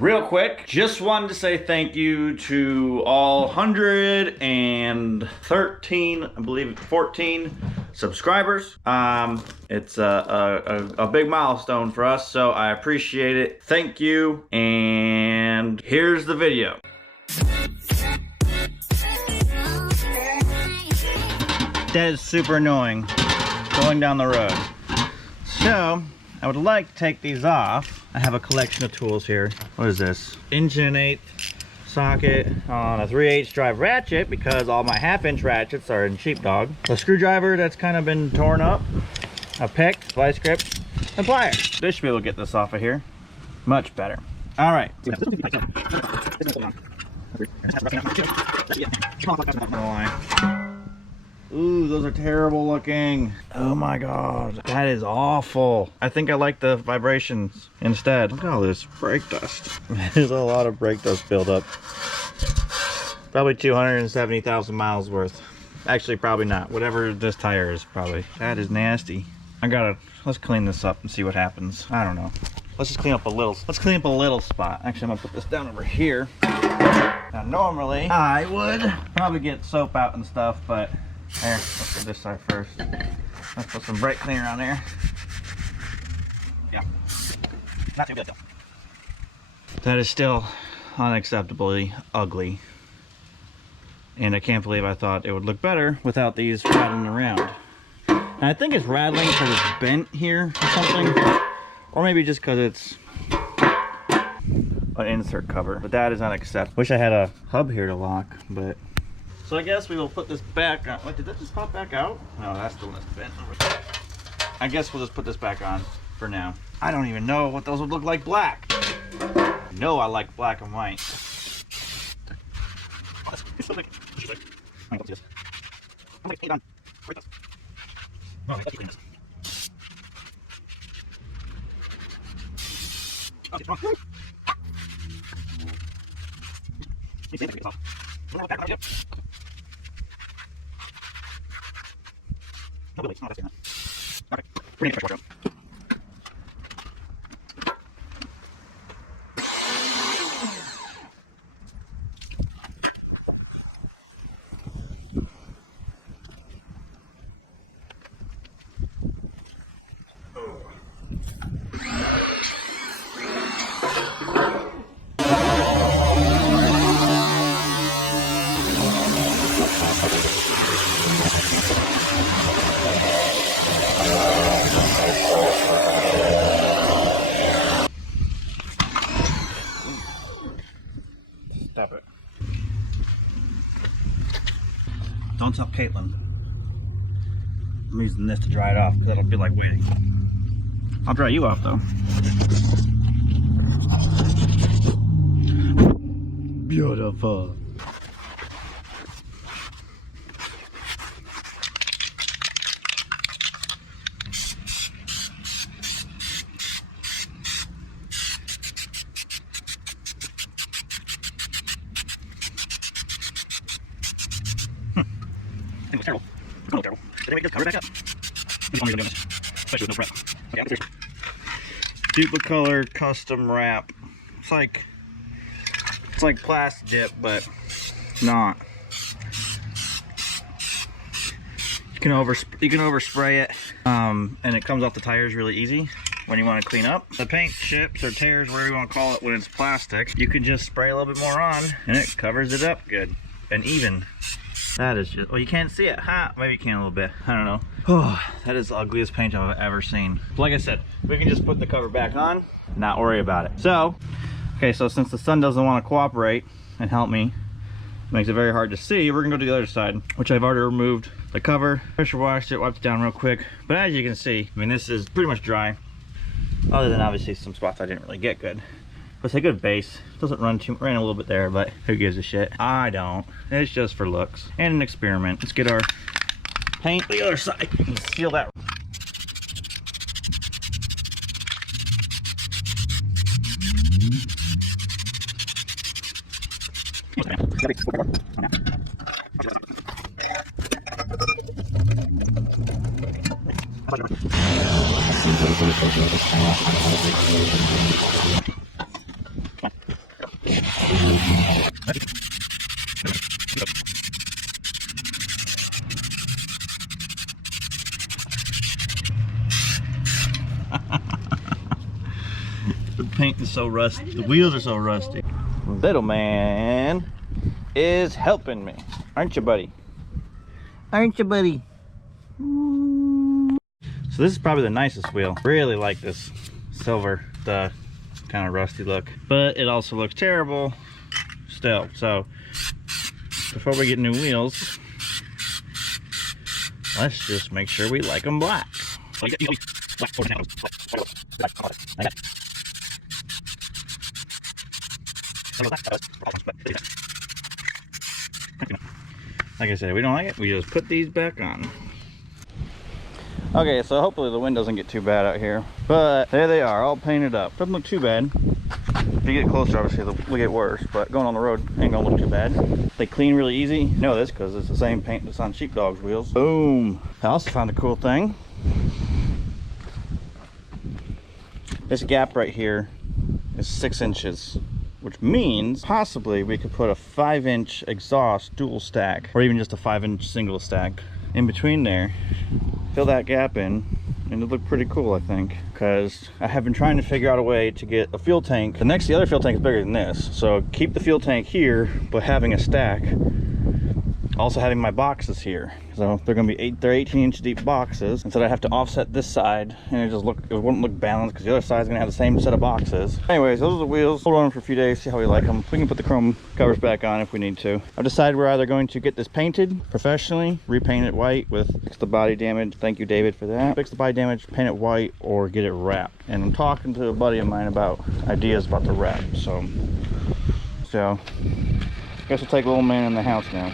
Real quick, just wanted to say thank you to all 113, I believe 14 subscribers. It's a big milestone for us, so I appreciate it. Thank you, and here's the video. That is super annoying going down the road. So I would like to take these off. I have a collection of tools here. What is this? Engine 8 socket on a 3/8 drive ratchet because all my 1/2-inch ratchets are in sheepdog. A screwdriver that's kind of been torn up. A pick, vice grip, and pliers. They should be able to get this off of here. Much better. All right. Ooh, those are terrible looking. Oh my god, that is awful. I think I like the vibrations instead. Look at all this brake dust. There's a lot of brake dust buildup. Probably 270,000 miles worth. Actually, probably not. Whatever this tire is, probably. That is nasty. Let's clean this up and see what happens. I don't know. Let's just clean up a little spot. Actually, I'm gonna put this down over here. Now, normally, I would probably get soap out and stuff, but there, let's do this side first. Let's put some brake cleaner on there. Yeah, not too good though. That is still unacceptably ugly. And I can't believe I thought it would look better without these rattling around. And I think it's rattling because it's bent here or something. Or maybe just because it's an insert cover. But that is unacceptable. Wish I had a hub here to lock, but... So I guess we will put this back on. Wait, did that just pop back out? No, that's the one that's bent over there. I guess we'll just put this back on for now. I don't even know what those would look like black. No, I like black and white. No, really, it's not. Okay, we're gonna fresh water. Stop it. Don't tell Caitlin. I'm using this to dry it off because that'll be like waiting. I'll dry you off though. Beautiful. It was terrible. It's not terrible. Did they make this cover back up? I'm just doing this, especially with no prep. Okay, Duplicolor custom wrap. It's like plastic dip, but not. You can overspray it, and it comes off the tires really easy when you want to clean up. The paint chips or tears, whatever you want to call it, when it's plastic, you can just spray a little bit more on, and it covers it up good and even. That is just, well, you can't see it. Ha! Maybe you can a little bit. I don't know. Oh, that is the ugliest paint I've ever seen. Like I said, we can just put the cover back on, not worry about it. So, okay, so since the sun doesn't want to cooperate and help me, makes it very hard to see, we're gonna go to the other side, which I've already removed the cover, pressure washed it, wiped it down real quick. But as you can see, I mean, this is pretty much dry, other than obviously some spots I didn't really get good. But it's a good base. Doesn't ran a little bit there, but who gives a shit? I don't. It's just for looks and an experiment. Let's get our paint the other side and seal that. The paint is so rusty. The wheels are so rusty. Little man is helping me. Aren't you, buddy? Aren't you, buddy? So this is probably the nicest wheel. Really like this silver, the kind of rusty look. But it also looks terrible still. So before we get new wheels, let's just make sure we like them black. Like I said, we don't like it, we just put these back on. Okay, so hopefully the wind doesn't get too bad out here. But there they are, all painted up. Doesn't look too bad. If you get closer, obviously they'll get worse, but going on the road ain't gonna look too bad. They clean really easy. You know this because it's the same paint that's on Sheepdog's wheels. Boom. I also found a cool thing. This gap right here is 6 inches, which means possibly we could put a 5-inch exhaust dual stack, or even just a 5-inch single stack in between there. Fill that gap in, and it'll look pretty cool, I think, because I have been trying to figure out a way to get a fuel tank. The other fuel tank is bigger than this, so keep the fuel tank here, but having a stack. Also having my boxes here, so they're gonna be they're 18-inch deep boxes, and so I have to offset this side, and it wouldn't look balanced because the other side's gonna have the same set of boxes. Anyways, those are the wheels. We'll run them for a few days, see how we like them. We can put the chrome covers back on if we need to. I've decided we're either going to get this painted professionally, repaint it white with fix the body damage. Thank you, David, for that. Fix the body damage, paint it white, or get it wrapped. And I'm talking to a buddy of mine about ideas about the wrap. So I guess we'll take little man in the house now.